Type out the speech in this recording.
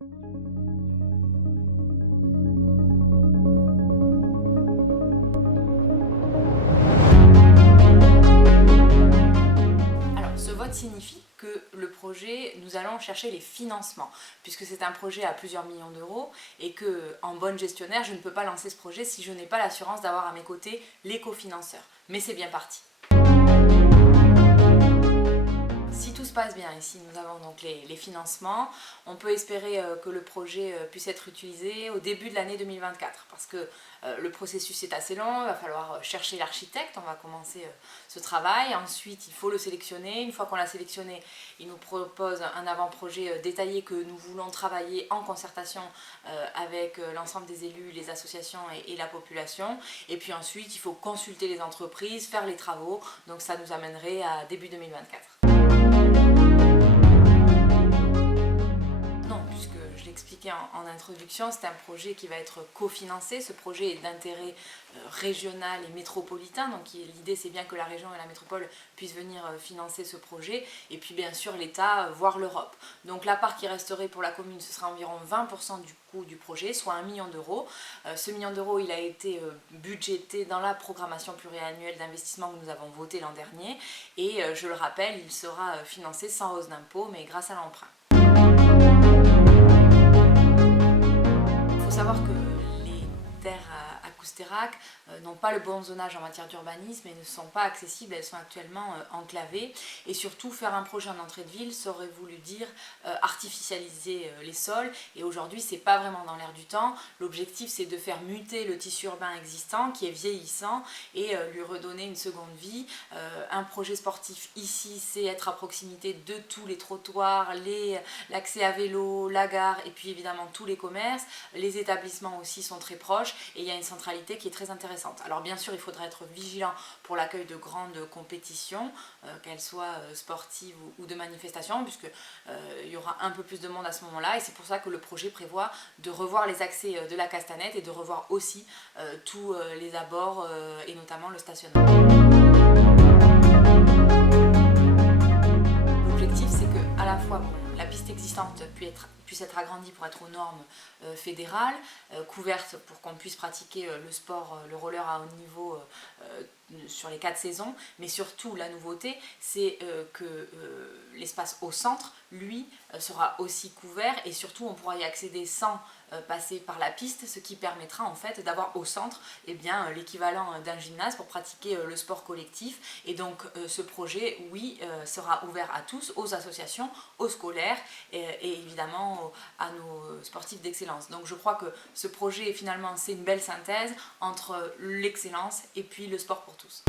Alors, ce vote signifie que le projet, nous allons chercher les financements, puisque c'est un projet à plusieurs millions d'euros et que, en bonne gestionnaire, je ne peux pas lancer ce projet si je n'ai pas l'assurance d'avoir à mes côtés les cofinanceurs. Mais c'est bien parti. Si tout se passe bien ici, nous avons donc les financements, on peut espérer que le projet puisse être utilisé au début de l'année 2024 parce que le processus est assez long, il va falloir chercher l'architecte, on va commencer ce travail, ensuite il faut le sélectionner, une fois qu'on l'a sélectionné, il nous propose un avant-projet détaillé que nous voulons travailler en concertation avec l'ensemble des élus, les associations et la population, et puis ensuite il faut consulter les entreprises, faire les travaux, donc ça nous amènerait à début 2024. Non, puisque je l'expliquais en introduction, c'est un projet qui va être cofinancé. Ce projet est d'intérêt régional et métropolitain, donc l'idée c'est bien que la région et la métropole puissent venir financer ce projet, et puis bien sûr l'État, voire l'Europe. Donc la part qui resterait pour la commune, ce sera environ 20% du coût du projet, soit 1 million d'euros. Ce million d'euros, il a été budgété dans la programmation pluriannuelle d'investissement que nous avons votée l'an dernier, et je le rappelle, il sera financé sans hausse d'impôt, mais grâce à l'emprunt. Il faut savoir que les terres à Cousterac n'ont pas le bon zonage en matière d'urbanisme et ne sont pas accessibles, elles sont actuellement enclavées. Et surtout, faire un projet en entrée de ville, ça aurait voulu dire artificialiser les sols. Et aujourd'hui, c'est pas vraiment dans l'air du temps. L'objectif, c'est de faire muter le tissu urbain existant, qui est vieillissant, et lui redonner une seconde vie. Un projet sportif ici, c'est être à proximité de tous les trottoirs, l'accès à vélo, la gare, et puis évidemment tous les commerces. Les établissements aussi sont très proches, et il y a une centralité qui est très intéressante. Alors bien sûr, il faudra être vigilant pour l'accueil de grandes compétitions, qu'elles soient sportives ou de manifestations, puisque il y aura un peu plus de monde à ce moment-là, et c'est pour ça que le projet prévoit de revoir les accès de la Castanette et de revoir aussi tous les abords et notamment le stationnement. L'objectif, c'est que à la fois la piste existante puisse être agrandie pour être aux normes fédérales, couverte pour qu'on puisse pratiquer le sport, le roller à haut niveau sur les 4 saisons, mais surtout la nouveauté, c'est que l'espace au centre, lui, sera aussi couvert, et surtout on pourra y accéder sans passer par la piste, ce qui permettra en fait d'avoir au centre l'équivalent d'un gymnase pour pratiquer le sport collectif. Et donc ce projet, oui, sera ouvert à tous, aux associations, aux scolaires et évidemment à nos sportifs d'excellence. Donc je crois que ce projet, finalement, c'est une belle synthèse entre l'excellence et puis le sport pour tous.